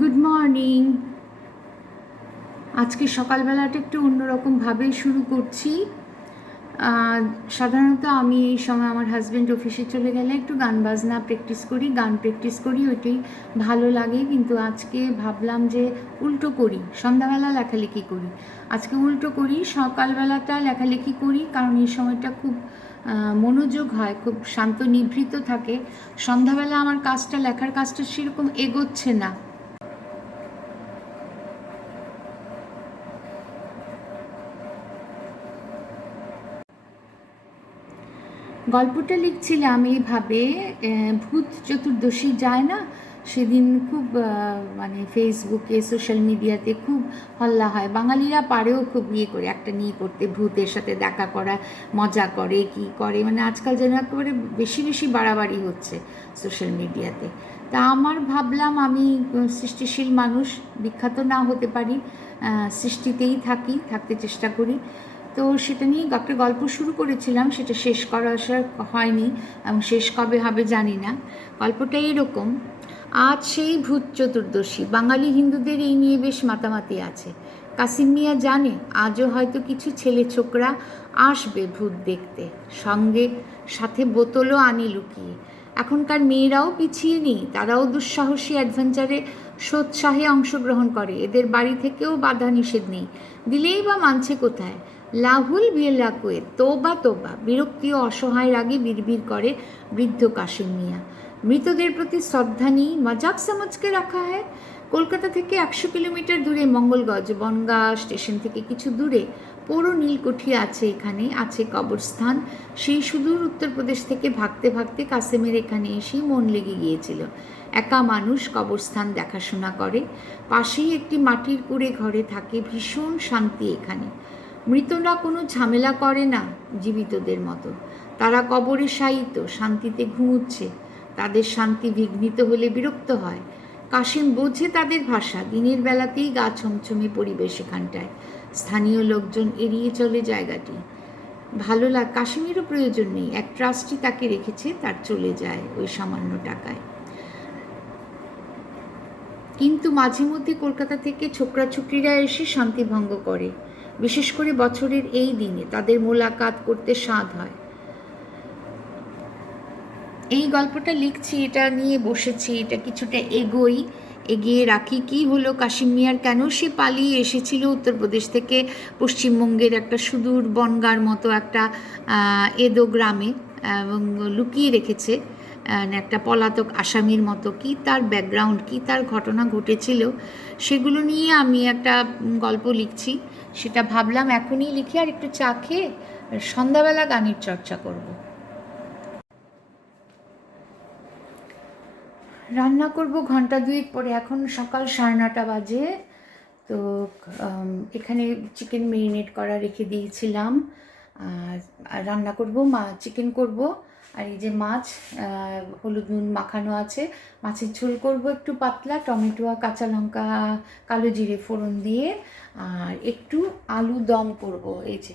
Good morning. আজকে সকালবেলাটা একটু অন্যরকমভাবেই শুরু করছি। সাধারণত আমি এই সময় আমার হাজব্যান্ড অফিসে চলে গেলে একটু গান বাজনা প্র্যাকটিস করি, ওইটাই ভালো লাগে। কিন্তু আজকে ভাবলাম যে উল্টো করি, সন্ধ্যাবেলা লেখালেখি করি। আজকে উল্টো করি, সকালবেলাটা লেখালেখি করি, কারণ এই সময়টা খুব মনোযোগ হয়, খুব শান্ত নিভৃত থাকে। সন্ধ্যাবেলা আমার কাজটা, লেখার কাজটা সেরকম এগোচ্ছে না। গল্পটা লিখছিলাম এইভাবে, ভূত চতুর্দশী যায় না, সেদিন খুব মানে ফেসবুকে সোশ্যাল মিডিয়াতে খুব হল্লা হয়। বাঙালিরা পারেও খুব করে একটা নিয়ে করতে, ভূতের সাথে দেখা করা, মজা করে কি করে, মানে আজকাল যেন একেবারে বেশি বেশি বাড়াবাড়ি হচ্ছে সোশ্যাল মিডিয়াতে। তা আমার ভাবলাম আমি সৃষ্টিশীল মানুষ, বিখ্যাত না হতে পারি, সৃষ্টিতেই থাকতে চেষ্টা করি। তো সেটা নিয়ে একটা গল্প শুরু করেছিলাম, সেটা শেষ করা হয়নি এবং শেষ কবে হবে জানি না। গল্পটা এরকম: আজ সেই ভূত চতুর্দশী। বাঙালি হিন্দুদের এই নিয়ে বেশ মাতামাতি আছে। কাসিম মিয়া জানে আজও হয়তো কিছু ছেলে ছোকরা আসবে ভূত দেখতে, সাথে বোতলও আনি লুকিয়ে। এখনকার মেয়েরাও পিছিয়ে নেই, তারাও দুঃসাহসী অ্যাডভেঞ্চারে সোৎসাহে অংশগ্রহণ করে। এদের বাড়ি থেকেও বাধা নিষেধ নেই, দিলেই বা মানছে কোথায়। লাহুল বিয়েলাকুয়ে, তোবা তোবা, বিরক্তি ও অসহায় রাগে বিড়বিড় করে বৃদ্ধ কাশিম মিয়া। মৃতদের প্রতি শ্রদ্ধা নেই, মজাক সমাজকে রাখা হয়। কলকাতা থেকে 100 কিলোমিটার দূরে মঙ্গলগঞ্জ বনগা স্টেশন থেকে কিছু দূরে পৌর নীলকুঠি আছে। এখানে আছে কবরস্থান। সেই সুদূর উত্তরপ্রদেশ থেকে ভাগতে ভাগতে কাসেমের এখানে এসেই মন লেগে গিয়েছিল। একা মানুষ, কবরস্থান দেখাশোনা করে, পাশেই একটি মাটির কুড়ে ঘরে থাকে। ভীষণ শান্তি এখানে। মৃতরা কোনো ঝামেলা করে না জীবিতদের মতো। তারা কবরে শায়িত, শান্তিতে ঘুমুচ্ছে। তাদের শান্তি বিঘ্নিত হলে বিরক্ত হয়। কাশিম বোঝে তাদের ভাষা। দিনের বেলাতেই গা ছমছমে পরিবেশ এখানটায়। স্থানীয় লোকজন এড়িয়ে চলে জায়গাটি। কাশিমেরও প্রয়োজন নেই, এক ট্রাস্টি তাকে রেখেছে, তার চলে যায় ওই সামান্য টাকায়। কিন্তু মাঝে মধ্যে কলকাতা থেকে ছোকরা ছোকরিরা এসে শান্তিভঙ্গ করে, বিশেষ করে বছরের এই দিনে তাদের মোলাকাত করতে স্বাদ হয়। এই গল্পটা লিখছি, এটা নিয়ে বসেছি, এটা কিছুটা এগিয়ে রাখি। কি হলো কাশিম মিয়ার, কেন সে পালিয়ে এসেছিল উত্তরপ্রদেশ থেকে পশ্চিমবঙ্গের একটা সুদূর বনগার মতো একটা এদো গ্রামে, এবং লুকিয়ে রেখেছে একটা পলাতক আসামির মতো। কি তার ব্যাকগ্রাউন্ড, কি তার ঘটনা ঘটেছিল, সেগুলো নিয়ে আমি একটা গল্প লিখছি। সেটা ভাবলাম এখনই লিখি, আর একটু চা খেয়ে সন্ধ্যাবেলা গানের চর্চা করব। রান্না করব ঘন্টা দুয়েক পরে, এখন সকাল 9:30 বাজে। তো এখানে চিকেন মেরিনেট করা রেখে দিয়েছিলাম, আর রান্না করব, চিকেন করব। আর এই যে মাছ, হলুদ নুন মাখানো আছে। মাছের ঝোল করব একটু পাতলা, টমেটো আর কাঁচা লঙ্কা কালো জিরে ফোড়ন দিয়ে। আর একটু আলু দম করব, এই যে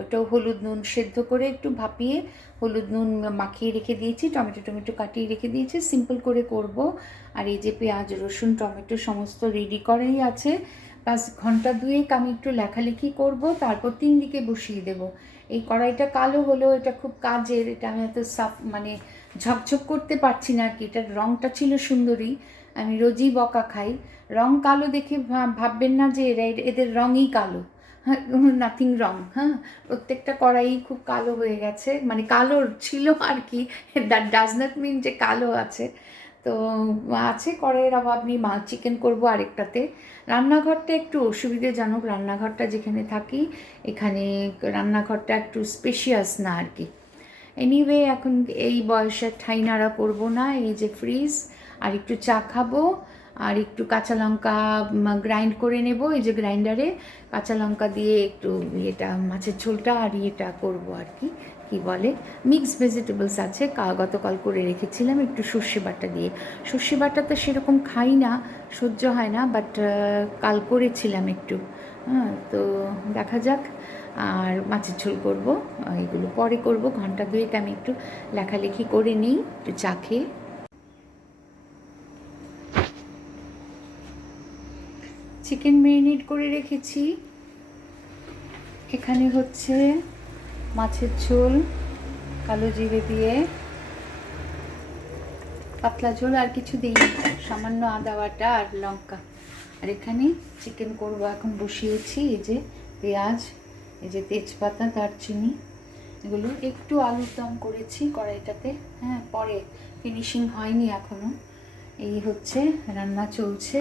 ওটাও হলুদ নুন সেদ্ধ করে একটু ভাপিয়ে হলুদ নুন মাখিয়ে রেখে দিয়েছি, টমেটো কাটিয়ে রেখে দিয়েছি, সিম্পল করে করব। আর এই যে পেঁয়াজ রসুন টমেটো সমস্ত রেডি করাই আছে। বাস ঘন্টা দুয়েক আমি একটু লেখালেখি করব, তারপর 3 দিকে বসিয়ে দেব। এই কড়াইটা কালো হলেও এটা খুব কাজের, এটা আমি এত সাফ মানে ঝকঝক করতে পারছি না আর কি। এটার রঙটা ছিল সুন্দরী, আমি রোজই বকা খাই। রং কালো দেখে ভাববেন না যে এদের রঙই কালো, হ্যাঁ, নাথিং রং। হ্যাঁ, প্রত্যেকটা কড়াই খুব কালো হয়ে গেছে, মানে কালো ছিল আর কি, দ্যাট ডাজ নট মিন যে কালো আছে। তো আছে, কড়াইয়ের অভাব নেই। চিকেন করবো আরেকটাতে। রান্নাঘরটা একটু অসুবিধাজনক, রান্নাঘরটা যেখানে থাকি এখানে রান্নাঘরটা একটু স্পেশিয়াস না আর কি। এনিওয়ে, এখন এই বয়সে ঠাই নাড়া করবো না। এই যে ফ্রিজ, আর একটু চা খাবো, আর একটু কাঁচা লঙ্কা গ্রাইন্ড করে নেব, এই যে গ্রাইন্ডারে কাঁচা লঙ্কা দিয়ে একটু এটা মাছের ঝোলটা আর ইয়েটা করবো আর কি, কি বলে, মিক্সড ভেজিটেবলস আছে, গতকাল করে রেখেছিলাম একটু সর্ষে বাটা দিয়ে। সর্ষে বাটা তো সেরকম খাই না, সহ্য হয় না, বাট কাল করেছিলাম একটু। হ্যাঁ, তো দেখা যাক। আর মাছের ঝোল করবো, এগুলো পরে করব। ঘন্টা দুয়েক আমি একটু লেখালেখি করে নিই, একটু চা খেয়ে। চিকেন ম্যারিনেট করে রেখেছি। এখানে হচ্ছে মাছের ঝোল কালো জিরে দিয়ে, পাতলা ঝোল, আর কিছু দিই, সামান্য আদা বাটা আর লঙ্কা। আর এখানে চিকেন করবো, এখন বসিয়েছি। এই যে পেঁয়াজ, এই যে তেজপাতা, দারচিনি, এগুলো একটু আলুর দম করেছি কড়াইটাতে, হ্যাঁ, পরে ফিনিশিং হয়নি এখনো। এই হচ্ছে রান্না চলছে,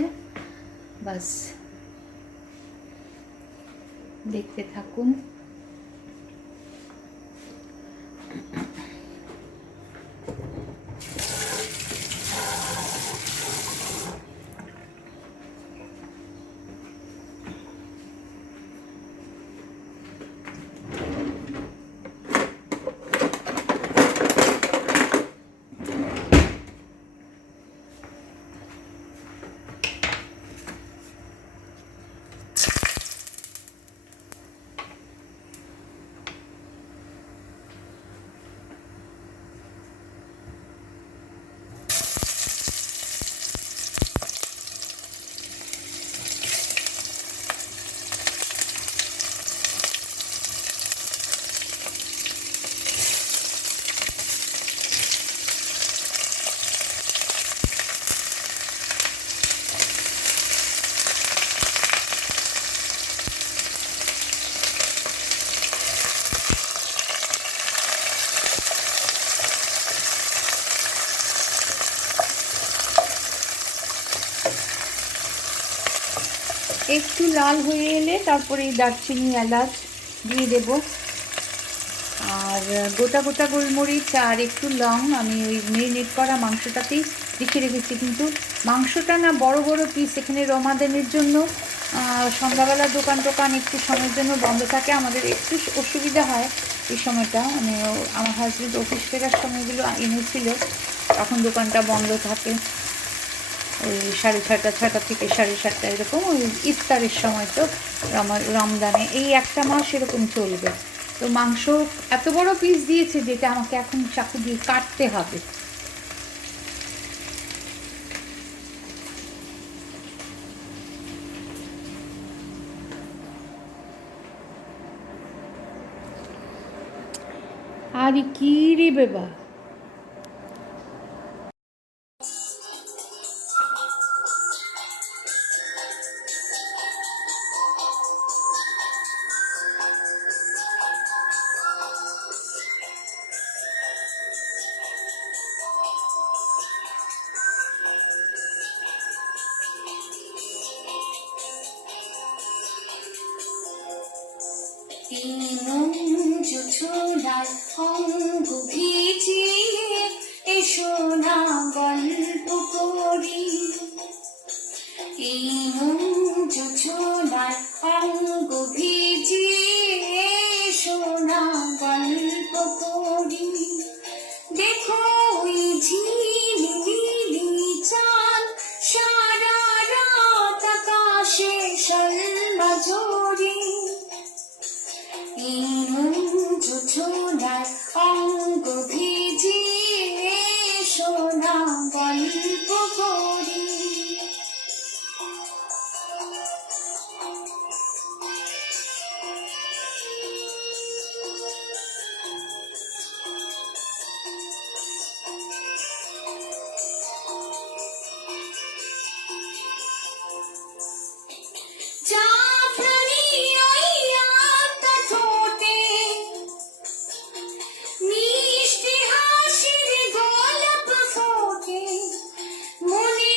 বাস দেখতে থাকুন। একটু লাল হয়ে এলে তারপরে দারচিনি, এলাচ দিয়ে দেব, আর গোটা গোটা গোলমরিচ আর একটু লং আমি ওই ম্যারিনেট করা মাংসটাতেই রেখে রেখেছি। কিন্তু মাংসটা না বড় বড় পিস, এখানে রমাদানের জন্য সন্ধ্যাবেলা দোকান টোকান একটু সময়ের জন্য বন্ধ থাকে, আমাদের একটু অসুবিধা হয় এই সময়টা, মানে আমার হাজব্যান্ড অফিস ফেরার সময়গুলো এনেছিল, তখন দোকানটা বন্ধ থাকে ওই 6:30, 6টা থেকে 7:30 এরকম, ওই ইফতারের সময়, তো রমজানে এই একটা মাস এরকম চলবে। তো মাংস এত বড় পিস দিয়েছে যেটা আমাকে এখন চাকু দিয়ে কাটতে হবে। আর কি রে বাবা, জোছনার অঙ্গ ভিজিয়ে এসো না গল্প করি, এই মন জোছনার অঙ্গ ভিজিয়ে এসো না গল্প করি। দেখো ওই ঝিলিমিলি চাঁদ সারা রাত আকাশে সলমা ঝরি, এই মন জোছনার অঙ্গ ভিজিয়ে এসো না গল্প করি। মনে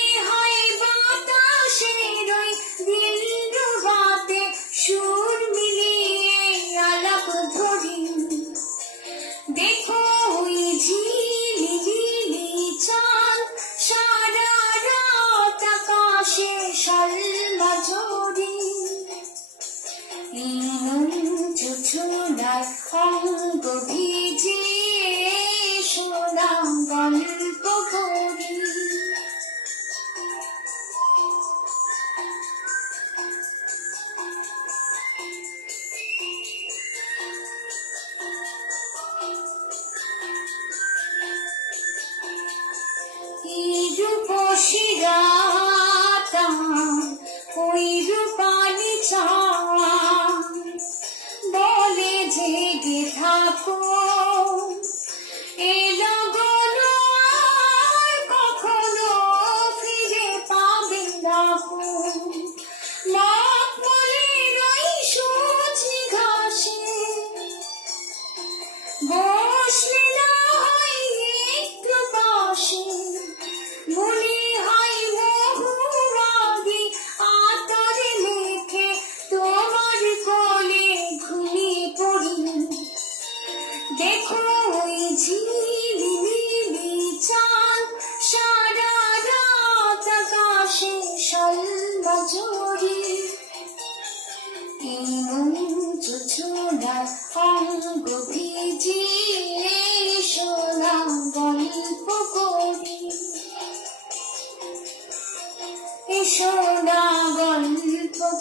শোনা গল্প